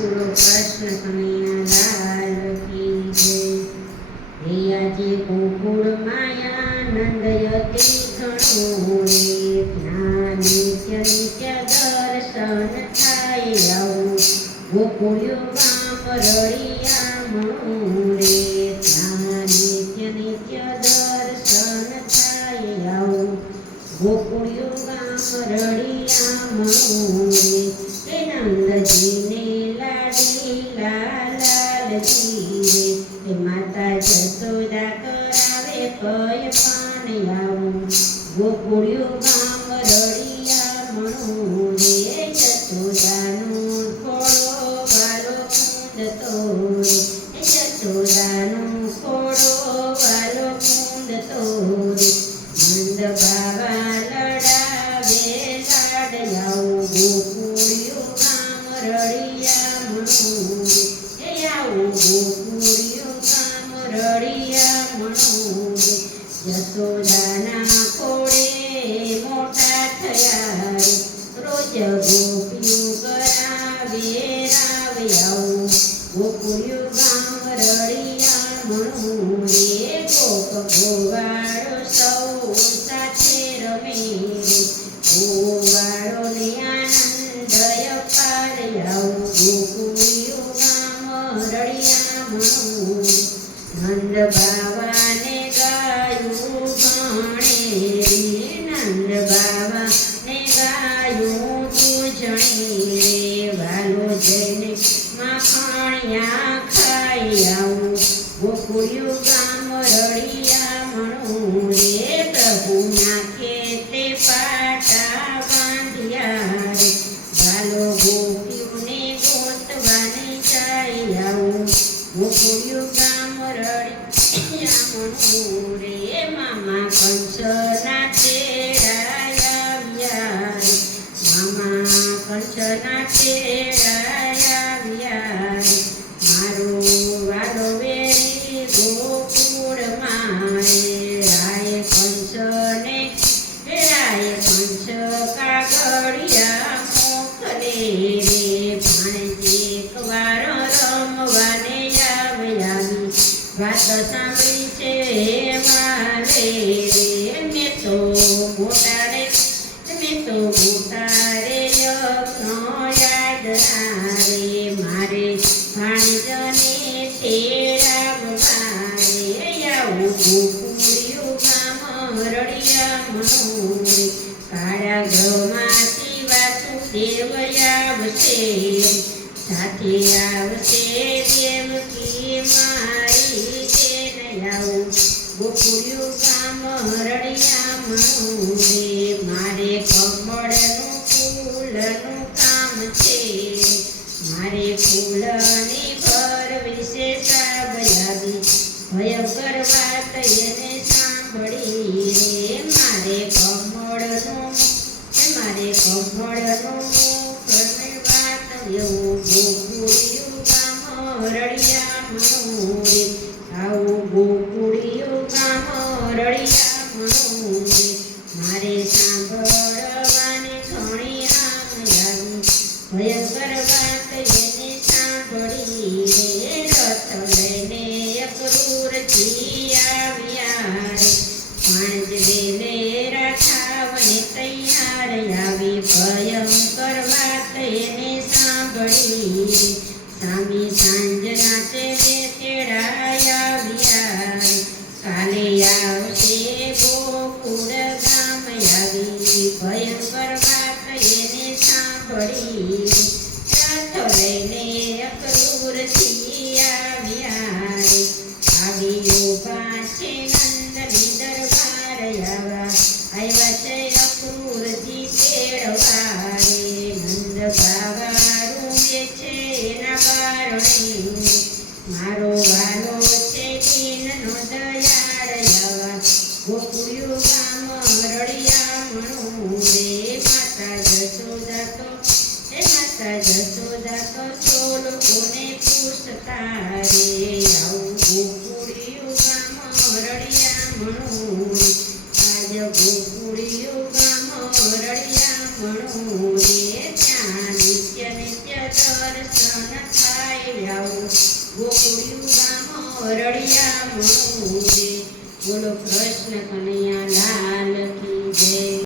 બોલો કૃષ્ણ કનૈયા લાલ કી જય। હે આજે ગોકુળ માયા નંદયતી ઘણો રે, જ્ઞાન નિત્ય નિત્ય દર્શન થાય આવું ગોકુળ ગામ રળિયામણું રે, જ્ઞાન નિત્ય નિત્ય દર્શન થાય આવું ગોકુળ ગામ રળિયામણું રે। હે નંદજીને લાડી લાલજી રે, હે માતા જસોદા કરાવે કય પાન આવું ગોકુળ ગામ રળિયામણું રે। જસોદાનો ખોળો વાલો કુંદતો રે, જસોદાનો ખોળો વાલો કુંદતો રે, નંદ બાવા લડાવે લાડ આવું ગોકુળ ગામ રળિયામણું રે, હે આવું ગોકુળ ગામ રળિયામણું રે। જસોદાના ખોળે મોટા થયા રે, રોજ ગોપીઓ કરાવે રાવે આવું ગોકુળ ગામ રળિયામણું રે। ગોપ ગોવાળો સૌ સાથે રમે રે, ગોવાળોને આનંદ અપાર આવું ગોકુળ ગામ રળિયામણું રે। નંદ બાવાને ગાયું ગણે રે, નંદ બાવાને ગાયું તું જણે રે, વાલો જઈને માખણિયા ખાઈ આવું ગોકુળ ગામ રળિયામણું રે। પ્રભુના ખેતે પાટા બાંધ્યા રે, વાલો ગોપીઓને ગોતવાને જાય આવું ગોકુળ ગામ રળિયામણું રે। મામા કંસના તેડા આવ્યા રે, મામા કંસના તેડા આવ્યા રે, મારો વાલો વેરી ગોકુળમાં રે। રાય કંસને કંસ કાગળિયા મોકલે રે, ભાણેજ એકવાર રમવાને આવી વાત સાંભળી છે મારે રે। મેં તો મોટા રે યજ્ઞ યાદ રે, મારે ભાણેજને તેડાવવા રે, આવું ગોકુળ ગામ રળિયામણું રે। કારાગૃહમાંથી વાસુદેવ આવશે, સાથે આવશે દેવકી મારી તેને આવું ગોકુળ ગામ રળિયામણું રે। મારે કમળનું ફૂલનું કામ છે, મારે ફૂલની ભર વિશે સાંભળાવી ભયંકર વાત એને સાંભળી રે। મારે કમળનું મુખની વાત એવું ગોકુળ ગામ રળિયામણું રે, આવું ગોકુળ ગામ રળિયામણું રે। મારે સાંભળવાની ઘણી આમ આવી ભયંકર વાત એને સાંભળી રે। રથ લઈને અક્રૂરજી આવ્યા રે, પાંચ વેલે રાખાવને તૈયાર આવી ભયંકર વાત એને સાંભળી રે। સામી સાંજના તેડા આવ્યા રે, કાલે આવશે ગોકુળ ગામ આવી ભયંકર વાત એને સાંભળી રે। રથ લઈને અક્રૂરજી આવ્યા રે, આવ્યો પાછે નંદની દરબાર આવ્યા છે અક્રૂરજી તેડવા રે। નંદ બાવા રૂમે છે એના બારણે, મારો વાલો છે દીનનો દયાળ આવા ગોકુળ ગામ રળિયામણું રે। માતા જસોદા તો ચોલો કોને પૂછતા રે, આવું ગોકુળ ગામ રળિયામણું રે। આજ ગોકુળ ગામ રળિયામણું રે, ત્યાં નિત્ય નિત્ય દર્શન થાય આવું ગોકુળિયું ગામ રળિયા મણું રે. બોલો કૃષ્ણ કનૈયા લાલ કી જય.